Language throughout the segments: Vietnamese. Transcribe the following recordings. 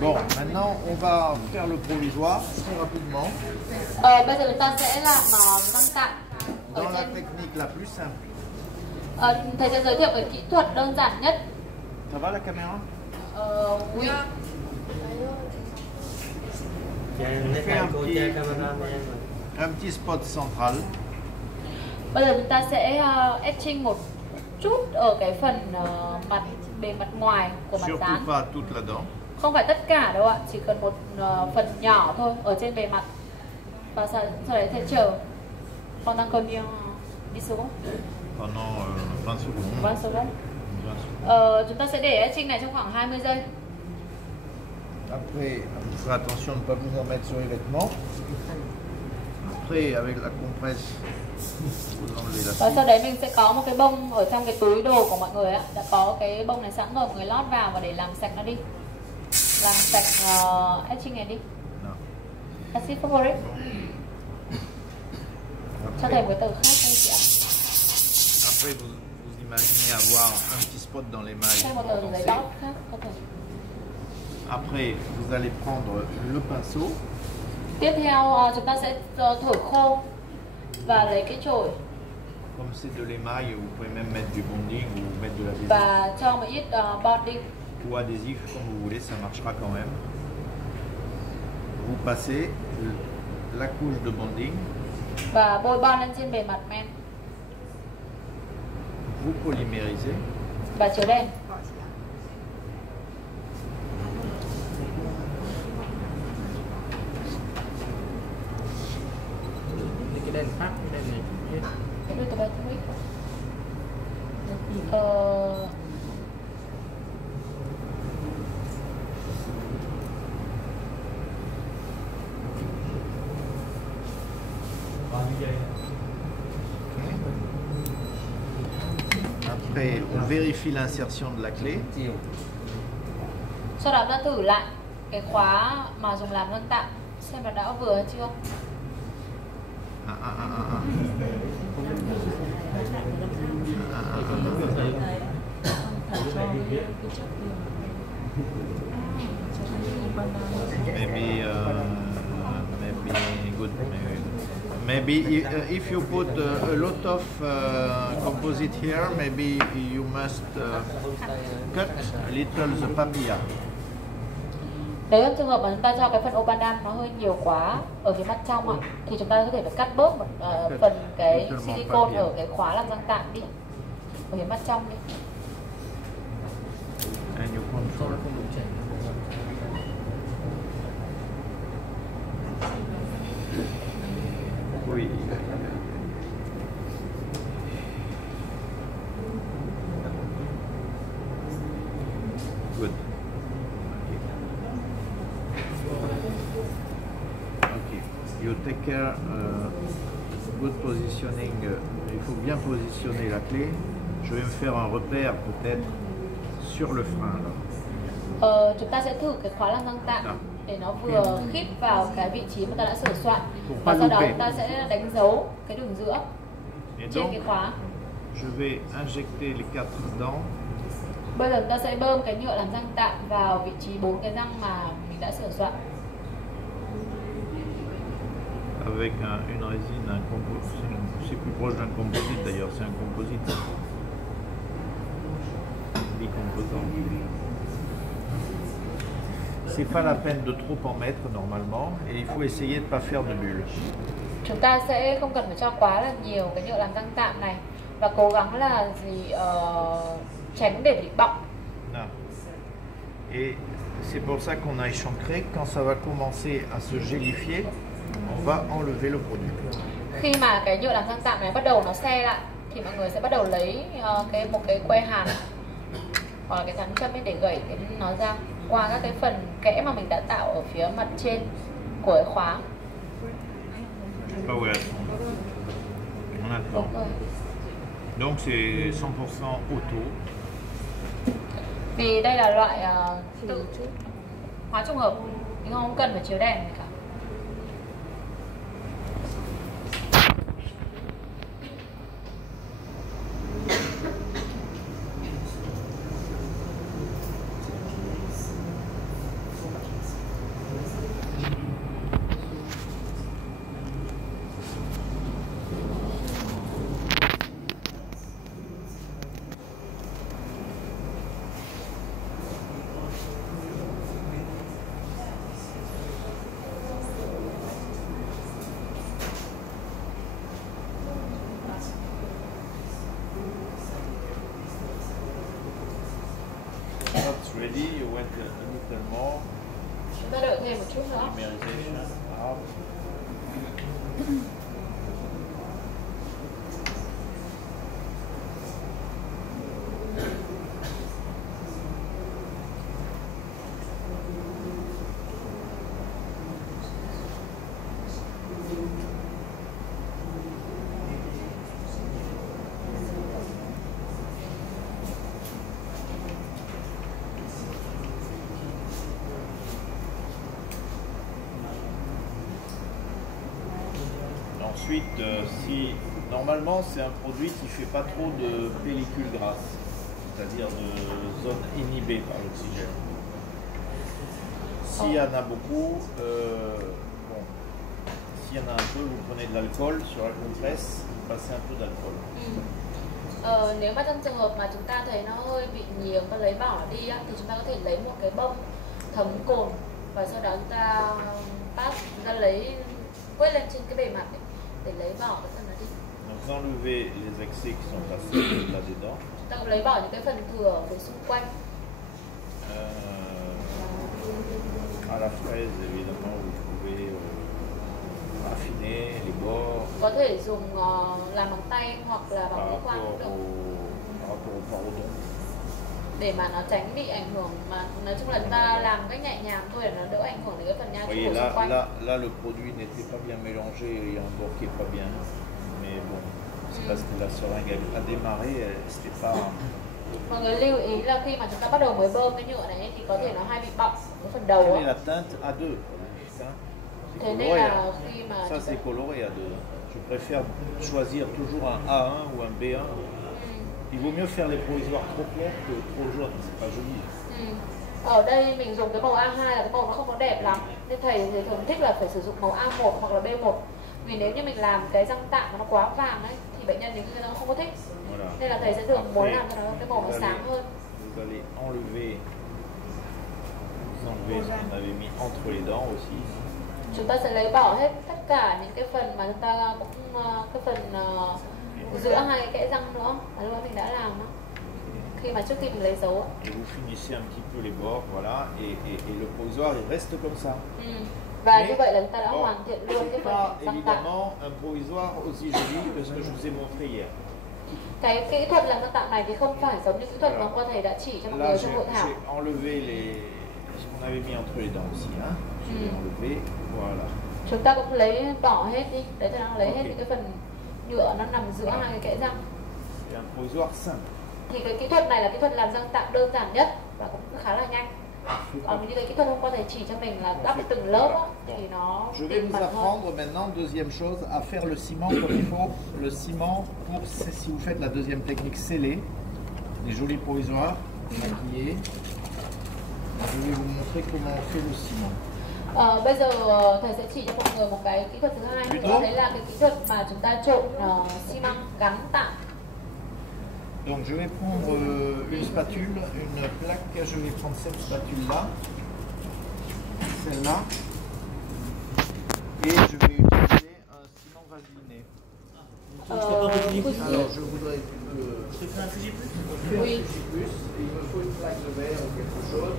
Bon, maintenant on va faire le provisoire très rapidement. Bây giờ chúng ta sẽ làm răng tạm. Dans la technique la plus simple. Thầy sẽ giới thiệu cái kỹ thuật đơn giản nhất. Ça va la caméra? Oui. Un petit spot central. Bây giờ chúng ta sẽ etching một chút ở cái phần bề mặt ngoài của mặt Surtout dán. pas toute la dent. Không phải tất cả đâu ạ, chỉ cần một phần nhỏ thôi ở trên bề mặt. Và sau đấy sẽ chờ. Pendant combien 10 secondes? Pendant 20 secondes. 20 secondes. Chúng ta sẽ để etching này trong khoảng 20 giây. Après, vous ferez attention de ne pas vous en mettre sur les vêtements. Après, avec la compresse, vous enlevez la Và suie. sau đấy mình sẽ có một cái bông ở trong cái túi đồ của mọi người ạ. Đã có cái bông này sẵn rồi, mọi người lót vào và để làm sạch nó đi. Làm sạch etching này đi. Non. Acid phosphoric. Cho thầy một cái tờ khác đây chị ạ. Après, vous imaginez avoir un petit spot dans les mailles. Thêm một tờ giấy lót khác cho thầy. Après, vous allez prendre le pinceau. Tiếp theo chúng ta sẽ thổi khô và lấy cái chổi Comme c'est de l'émail, vous pouvez même mettre du bonding ou mettre de l'adhésif. và cho một ít bonding. Ou adhésif, comme vous voulez, ça marchera quand même. Vous passez la couche de bonding. Và bôi bon lên trên bề mặt men. Vous polymérisez. Và chiếu đèn. Cái đèn khác, cái đèn này hết. Đưa tờ bài thôi. Après, on vérifie l'insertion de la clé. Sau đó ta thử lại cái khóa mà dùng làm răng tạm xem là đã vừa hay chưa. Maybe good. Maybe if you put a lot of composite here, maybe you must cut a little the papilla. Nếu trong trường hợp mà chúng ta cho cái phần opandam nó hơi nhiều quá ở phía mặt trong ạ, thì chúng ta có thể phải cắt bớt một phần cái silicone ở cái khóa làm răng tạm đi, ở phía mặt trong đi. And you control. Oui. Good. Okay. You take care. Good positioning. Il faut bien positionner la clé. Je vais me faire un repère peut-être sur le frein là. Chúng ta sẽ thử cái khóa làm răng tạm để nó vừa khít vào cái vị trí mà ta đã sửa soạn, và sau đó chúng ta sẽ đánh dấu cái đường giữa trên cái khóa. Je vais injecter les 4 dents. Bây giờ chúng ta sẽ bơm cái nhựa làm răng tạm vào vị trí 4 cái răng mà mình đã sửa soạn. Avec une résine, un composite, c'est plus proche d'un composite d'ailleurs, c'est un composite bicomposant. C'est pas la peine de trop en mettre normalement et il faut essayer de ne pas faire de bulles. Chúng ta sẽ không cần phải cho quá là nhiều cái nhựa làm răng tạm này và cố gắng là tránh để bị bọng. Non. Et c'est pour ça qu'on a échancré. Quand ça va commencer à se gélifier, on va enlever le produit. Khi mà cái nhựa làm răng tạm này bắt đầu nó se lại thì mọi người sẽ bắt đầu lấy một cái que hàn hoặc là cái thắng châm ấy để gẩy nó ra qua các cái phần kẽ mà mình đã tạo ở phía mặt trên của cái khóa. Ah ouais, on attend. Donc c'est 100% auto. Vì đây là loại tự hóa trùng hợp, nhưng không cần phải chiếu đèn gì cả. ready, you went a little more. Chúng ta đợi thêm một chút nữa. Polymerization out. Ensuite, si normalement c'est un produit qui ne fait pas trop de pellicule grasse, c'est-à-dire de zone inhibée par l'oxygène. S'il y en a beaucoup, bon, s'il y en a un peu, vous prenez de l'alcool sur la compresse, vous passez un peu d'alcool. Nếu mà trong trường hợp mà chúng ta thấy nó hơi bị nhiều và lấy bỏ nó đi á, thì chúng ta có thể lấy một cái bông thấm cồn và sau đó chúng ta pass, chúng ta lấy quét lên trên cái bề mặt ấy, để lấy bỏ cái phần nó đi. Donc vous enlevez les excès qui sont passés là-dedans. Chúng ta cũng lấy bỏ những cái phần thừa ở phía xung quanh. À la fraise, évidemment, vous pouvez affiner les bords. Có thể dùng làm bằng tay hoặc là bằng Par cơ quan cũng được. rapport au parodon. Để mà nó tránh bị ảnh hưởng, mà nói chung là chúng ta làm cách nhẹ nhàng thôi để nó đỡ ảnh hưởng đến cái phần nha Vous chu voyez, xung là, quanh. là, le produit n'était pas bien mélangé, il y a un bord qui n'est pas bien. Mais bon, c'est parce que la seringue a démarré, c'était pas... Mọi người lưu ý là khi mà chúng ta bắt đầu mới bơm cái nhựa này thì có thể nó hay bị bọng cái phần đầu Quelle est á. la teinte A2? Thế nên là khi mà Ça, c'est coloré A2. Je préfère choisir toujours un A1 ou un B1. Il vaut mieux faire les provisoires trop clairs que trop jaunes, c'est pas joli. Ở đây mình dùng cái màu A2 là cái màu nó không có đẹp lắm, nên thầy thì thường thích là phải sử dụng màu A1 hoặc là B1. Vì nếu như mình làm cái răng tạm mà nó quá vàng ấy thì bệnh nhân thì nó không có thích. Voilà. Nên là thầy sẽ thường muốn làm cho nó cái màu nó sáng hơn. Vous allez enlever ce qu'on avait mis entre les dents aussi. Chúng ta sẽ lấy bỏ hết tất cả những cái phần mà chúng ta cũng cái phần giữa hai cái kẽ răng nữa mà lúc đó mình đã làm đó. Khi mà trước khi mình lấy dấu. Et vous finissez un petit peu les bords, voilà, et le provisoire il reste comme ça. Và như vậy là chúng ta đã hoàn thiện luôn cái phần Pas răng tạm. évidemment un provisoire aussi joli que ce que je vous ai montré hier. Cái kỹ thuật làm răng tạm này thì không phải giống như kỹ thuật mà ông thầy đã chỉ cho mọi Là người trong hội thảo. j'ai enlevé ce qu'on avait mis entre les dents aussi, hein. Je l'ai enlevé, voilà. Chúng ta cũng lấy bỏ hết đi, để cho nó lấy hết những cái phần nhựa nó nằm giữa hai cái kẽ răng. C'est un provisoire simple. Thì cái kỹ thuật này là kỹ thuật làm răng tạm đơn giản nhất và cũng khá là nhanh. Còn như cái kỹ thuật hôm qua thầy chỉ cho mình là đắp từng lớp á, thì nó Je vais tìm vous mật hơn. apprendre maintenant, deuxième chose, à faire le ciment comme il faut. Le ciment, pour, si vous faites la deuxième technique scellée, des jolis provisoires, maquillés. Je vais vous montrer comment on fait le ciment. Bây giờ thầy sẽ chỉ cho mọi người một cái kỹ thuật thứ hai nữa, đấy là cái kỹ thuật mà chúng ta trộn xi măng gắn tạm. Donc je vais prendre une spatule, une plaque, je vais prendre cette spatule-là, celle-là, et je vais utiliser un ciment vaseliné. Alors je voudrais faire un fusil plus. Oui. Et il me faut une plaque de verre ou quelque chose,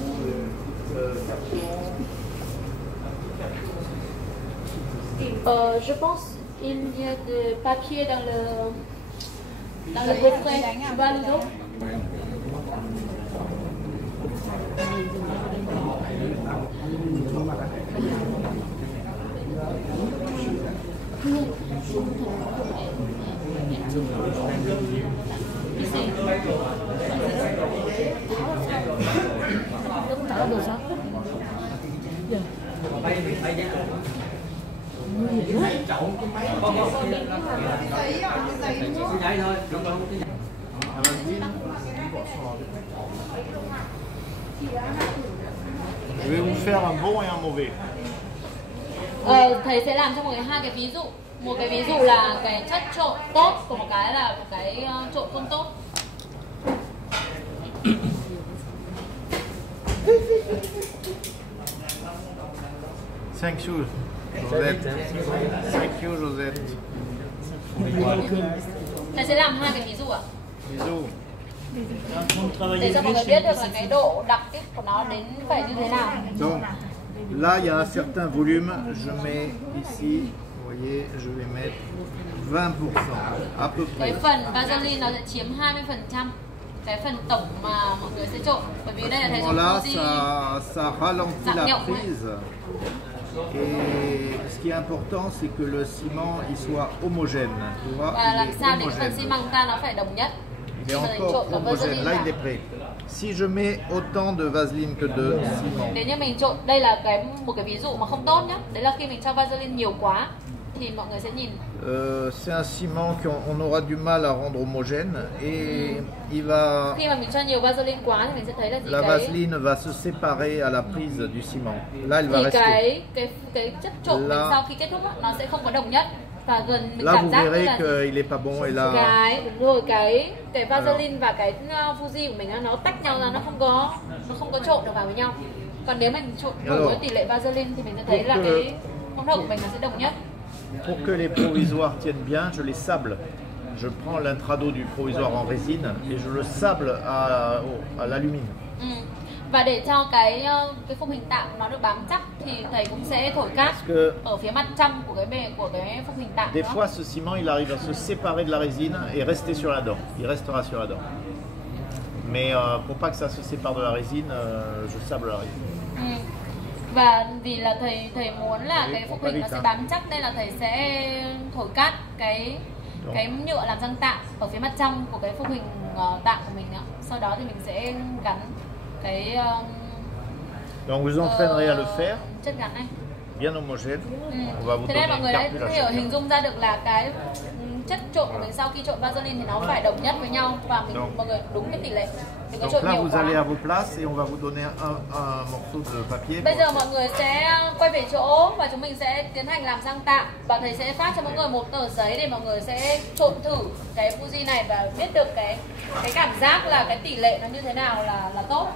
ou un petit carton, Je pense il y a de papier dans le coffret. Tu vas nous donner? Được sao? Je vais vous faire un bon et un mauvais. Thầy sẽ làm cho mọi người hai cái ví dụ. Một cái ví dụ là cái chất trộn tốt, còn một cái là một cái trộn không tốt. Thank you, Josette. Thank you, Josette. Thầy sẽ làm hai cái ví dụ ạ. Bisous. để cho mọi người biết được là cái độ đặc tích của nó đến phải như thế nào. Donc là, il y a un certain volume. Je mets ici, vous voyez, je vais mettre 20% à peu Cái près. phần vaseline nó sẽ chiếm 20% cái phần tổng mà mọi người sẽ trộn, bởi vì đây là thầy dùng Là, Fuji. ça ralentit Dạng la nhộng ấy. prise. Et ce qui est important, c'est que le ciment il soit homogène. Tu vois, Và làm il est sao để cái phần xi homogène. măng của ta nó phải đồng nhất. Il Khi est mà mình encore trộn cả homogène. vaseline Là, il vào. est prêt. Si je mets autant de vaseline que de ciment, Nếu như mình trộn, đây là một cái ví dụ mà không tốt nhá. Đấy là khi mình cho vaseline nhiều quá thì mọi người sẽ nhìn c'est un ciment qu'on aura du mal à rendre homogène et il va, khi mà mình cho nhiều vaseline quá thì mình sẽ thấy là gì la cái vaseline va se séparer à la prise du ciment. Là, elle va thì rester. cái chất trộn mình Là- sau khi kết thúc á, nó sẽ không có đồng nhất và gần mình Là, cảm vous giác như verrez là qu'il est pas bon et là, đúng rồi, cái vaseline và cái Fuji của mình á, nó tách nhau ra, nó không có trộn được vào với nhau. Còn nếu mình trộn đủ với tỷ lệ vaseline thì mình sẽ thấy là cái hỗn hợp của mình nó sẽ đồng nhất. pour que les provisoires tiennent bien, je les sable. Je prends l'intrado du provisoire en résine et je le sable à l'alumine. Ừ. Và để cho cái khung hình tạm nó được bám chắc thì thầy cũng sẽ thổi cát Parce que ở phía mặt trong của cái bề của cái khung hình tạm des nữa. fois, ce ciment, il arrive à se séparer de la résine et rester sur la dent. Il restera sur la dent. Mais pour pas que ça se sépare de la résine, je sable la résine. Ừ. Và vì là thầy muốn là Đấy, cái có khung hình nó cái sẽ gì bám chắc nên là thầy sẽ thổi cát cái nhựa làm răng tạm ở phía mặt trong của cái khung hình tạm của mình nữa. Sau đó thì mình sẽ gắn cái Donc vous entraînerez à le faire, chất gắn này. bien homogène. Ừ. On va vous Thế donner nên mọi une người carte đã de la hiểu chaudière. hình dung ra được là cái chất trộn của mình sau khi trộn vaseline thì nó phải đồng nhất với nhau và mọi người đúng cái tỷ lệ. Đừng có Donc trộn là, nhiều vous allez à quá. vos places et on va vous donner un morceau de papier. Bây giờ mọi người sẽ quay về chỗ và chúng mình sẽ tiến hành làm răng tạm và thầy sẽ phát cho mọi người một tờ giấy để mọi người sẽ trộn thử cái Fuji này và biết được cái cảm giác là cái tỷ lệ nó như thế nào là tốt.